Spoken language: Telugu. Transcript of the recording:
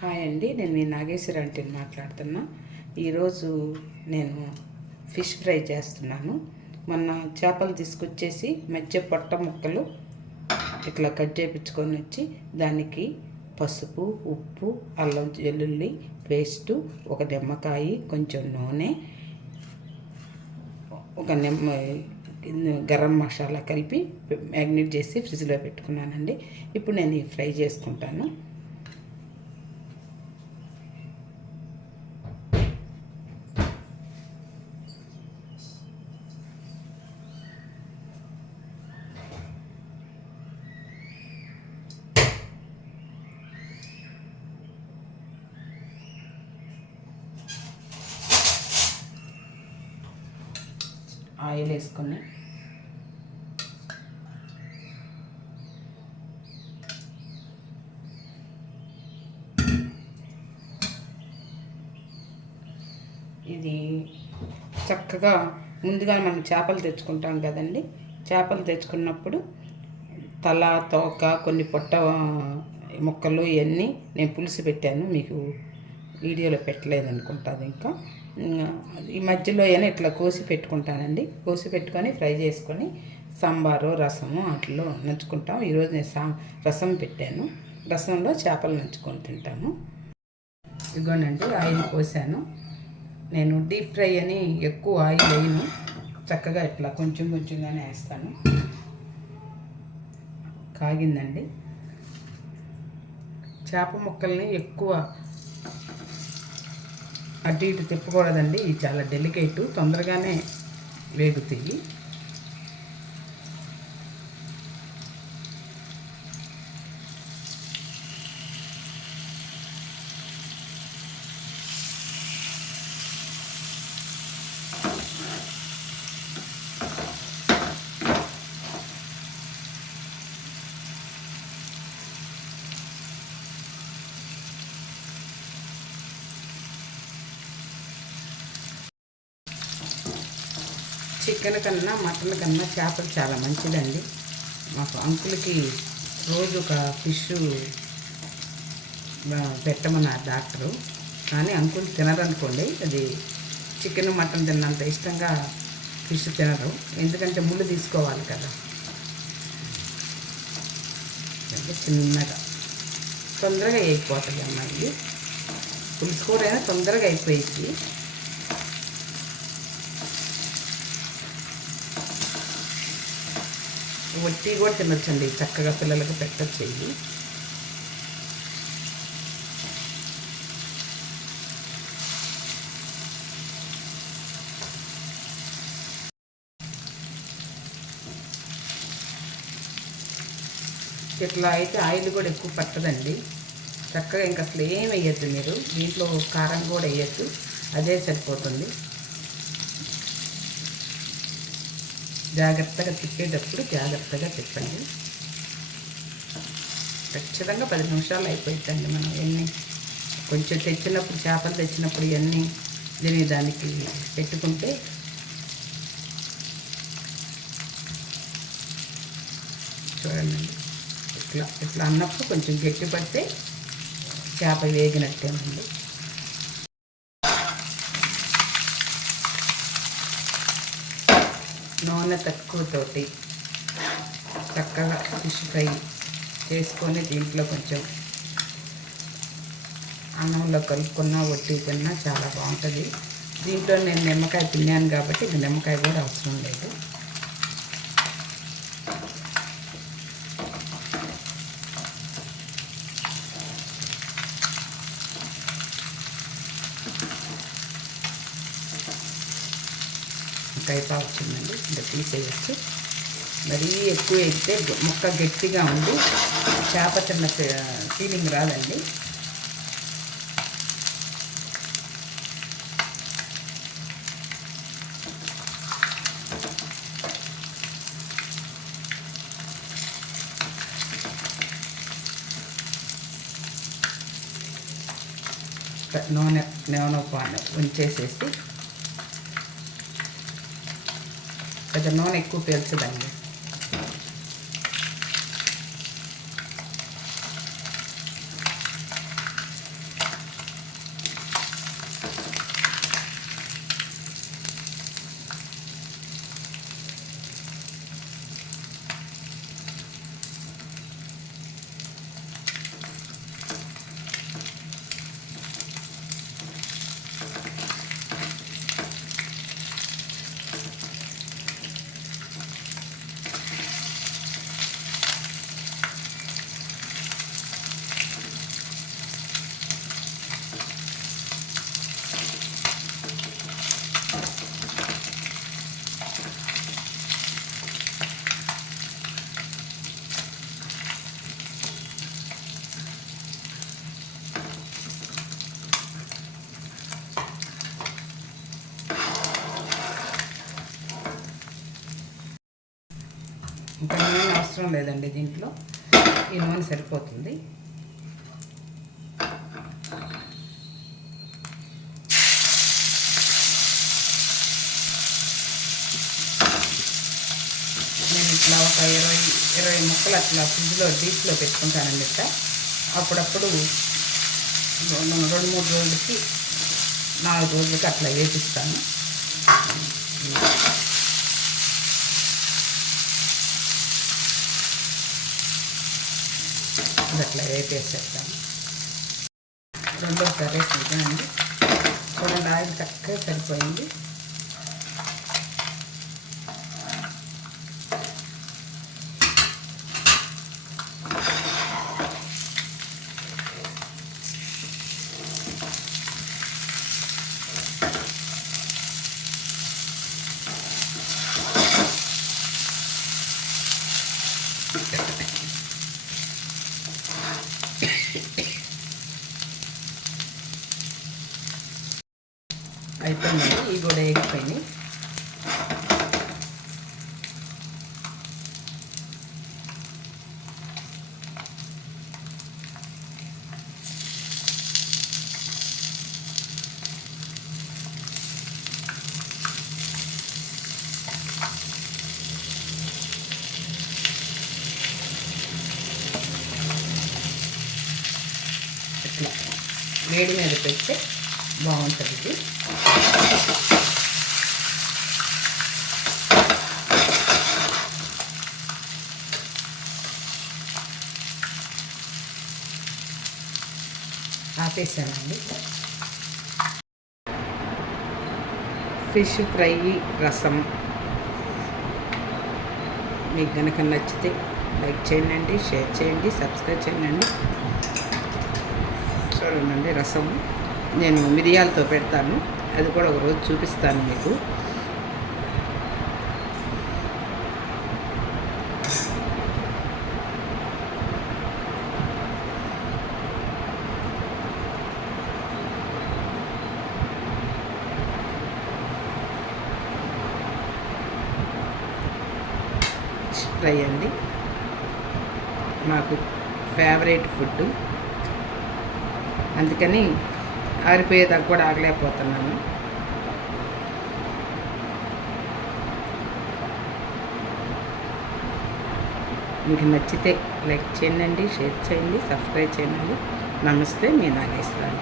హాయ్ అండి, నేను మీ నాగేశ్వరి ఆంటీని మాట్లాడుతున్నా. ఈరోజు నేను ఫిష్ ఫ్రై చేస్తున్నాను. మొన్న చేపలు తీసుకొచ్చేసి మధ్య పొట్ట ముక్కలు ఇట్లా కట్ చేయించుకొని వచ్చి దానికి పసుపు, ఉప్పు, అల్లం వెల్లుల్లి పేస్టు, ఒక నిమ్మకాయ, కొంచెం నూనె, ఒక గరం మసాలా కలిపి మ్యాగ్నేట్ చేసి ఫ్రిడ్జ్లో పెట్టుకున్నానండి. ఇప్పుడు నేను ఈ ఫ్రై చేసుకుంటాను. ఆయిల్ వేసుకొని ఇది చక్కగా ముందుగా మనం చేపలు తెచ్చుకుంటాం కదండి. చేపలు తెచ్చుకున్నప్పుడు తల, తోక, కొన్ని పొట్ట ముక్కలు ఇవన్నీ నేను పులుసు పెట్టాను. మీకు వీడియోలో పెట్టలేదు అనుకుంటుంది. ఇంకా ఈ మధ్యలో అయినా ఇట్లా కోసి పెట్టుకుంటానండి. కోసి పెట్టుకొని ఫ్రై చేసుకొని సాంబారు, రసము అట్లా నంచుకుంటాం. ఈరోజు నేను రసం పెట్టాను. రసంలో చేపలు నంచుకొని తింటాము. ఇదిగోనండి, ఆయిల్ పోసాను. నేను డీప్ ఫ్రై అని ఎక్కువ ఆయిల్ వేయను, చక్కగా ఇట్లా కొంచెం కొంచెంగానే వేస్తాను. కాగిందండి. చేప ముక్కల్ని ఎక్కువ అటు ఇటు తిప్పకూడదండి. ఇది చాలా డెలికేటు, తొందరగానే వేగుతాయి. చికెన్ కన్నా మటన్ కన్నా చేపలు చాలా మంచిదండి. మాకు అంకుల్కి రోజు ఒక ఫిష్ పెట్టమన్నారు డాక్టరు. కానీ అంకుల్ తినరనుకోండి, అది చికెన్ మటన్ తిన్నంత ఇష్టంగా ఫిష్ తినరు. ఎందుకంటే ముళ్ళు తీసుకోవాలి కదా. చిన్నగా తొందరగా అయిపోతుంది అమ్మాయి. పులుసు కూర అయినా తొందరగా అయిపోయింది. వట్టి కూడా తినొచ్చండి, చక్కగా పిల్లలకు పెట్టచ్చు. ఇవి ఇట్లా అయితే ఆయిల్ కూడా ఎక్కువ పట్టదండి. చక్కగా ఇంకా అసలు ఏం వేయద్దు మీరు. దీంట్లో కారం కూడా వేయద్దు, అదే సరిపోతుంది. జాగ్రత్తగా తిప్పేటప్పుడు జాగ్రత్తగా తిప్పండి. ఖచ్చితంగా 10 నిమిషాలు అయిపోయిందండి. మనం ఎన్ని కొంచెం తెచ్చినప్పుడు, చేపలు తెచ్చినప్పుడు ఇవన్నీ దానికి పెట్టుకుంటే చూడండి. ఇట్లా ఇట్లా అన్నప్పుడు కొంచెం గట్టి పడితే చేప వేగినట్టేనండి. నూనె తక్కువతోటి చక్కగా ఫిష్ ఫ్రై చేసుకొని దీంట్లో కొంచెం అన్నంలో కలుపుకున్నా, వట్టి తిన్నా చాలా బాగుంటుంది. దీంట్లో నేను నిమ్మకాయ తిన్నాను కాబట్టి ఇది నిమ్మకాయ కూడా అవసరం లేదు. కైపా వచ్చిందండి, ఇంకా తీసేయచ్చు. మరీ ఎక్కువ అయితే ముక్క గట్టిగా ఉండి చేప తిన్న ఫీలింగ్ రాదండి. నూనె ఉంచేసేసి, కొంచెం నూనె ఎక్కువ పీల్చదండి. అవసరం లేదండి. దీంట్లో ఈ నూనె సరిపోతుంది. నేను ఇట్లా ఒక 20 ముక్కలు అట్లా ఫ్రిడ్జ్లో డీప్లో పెట్టుకుంటానండి. ఇట్లా అప్పుడప్పుడు 2-3 రోజులకి 4 రోజులకి అట్లా వేపిస్తాను. అట్లా వేపేసేస్తాను. రెండోసారి వేసుకుంటానండి. చూడండి, ఆయిల్ చక్కగా సరిపోయింది. అయిపోయిందండి. ఇవి కూడా వేగిపోయినాయి. ఇట్లా వేడి మీద పెడితే బాగుంటుంది ఇది. ఆపేసానండి. ఫిష్ ఫ్రై రసం మీకు కనుక నచ్చితే లైక్ చేయండి, షేర్ చేయండి, సబ్స్క్రైబ్ చేయండి. చూడండి, రసం నేను మిరియాలతో పెడతాను. అది కూడా ఒకరోజు చూపిస్తాను మీకు. ఫ్రై అండి నాకు ఫేవరెట్ ఫుడ్, అందుకని ఆరిపోయేదాకా కూడా ఆగలేకపోతున్నాను. మీకు నచ్చితే లైక్ చేయండి, షేర్ చేయండి, సబ్స్క్రైబ్ చేయండి. నమస్తే, మీ నాగేశ్వర.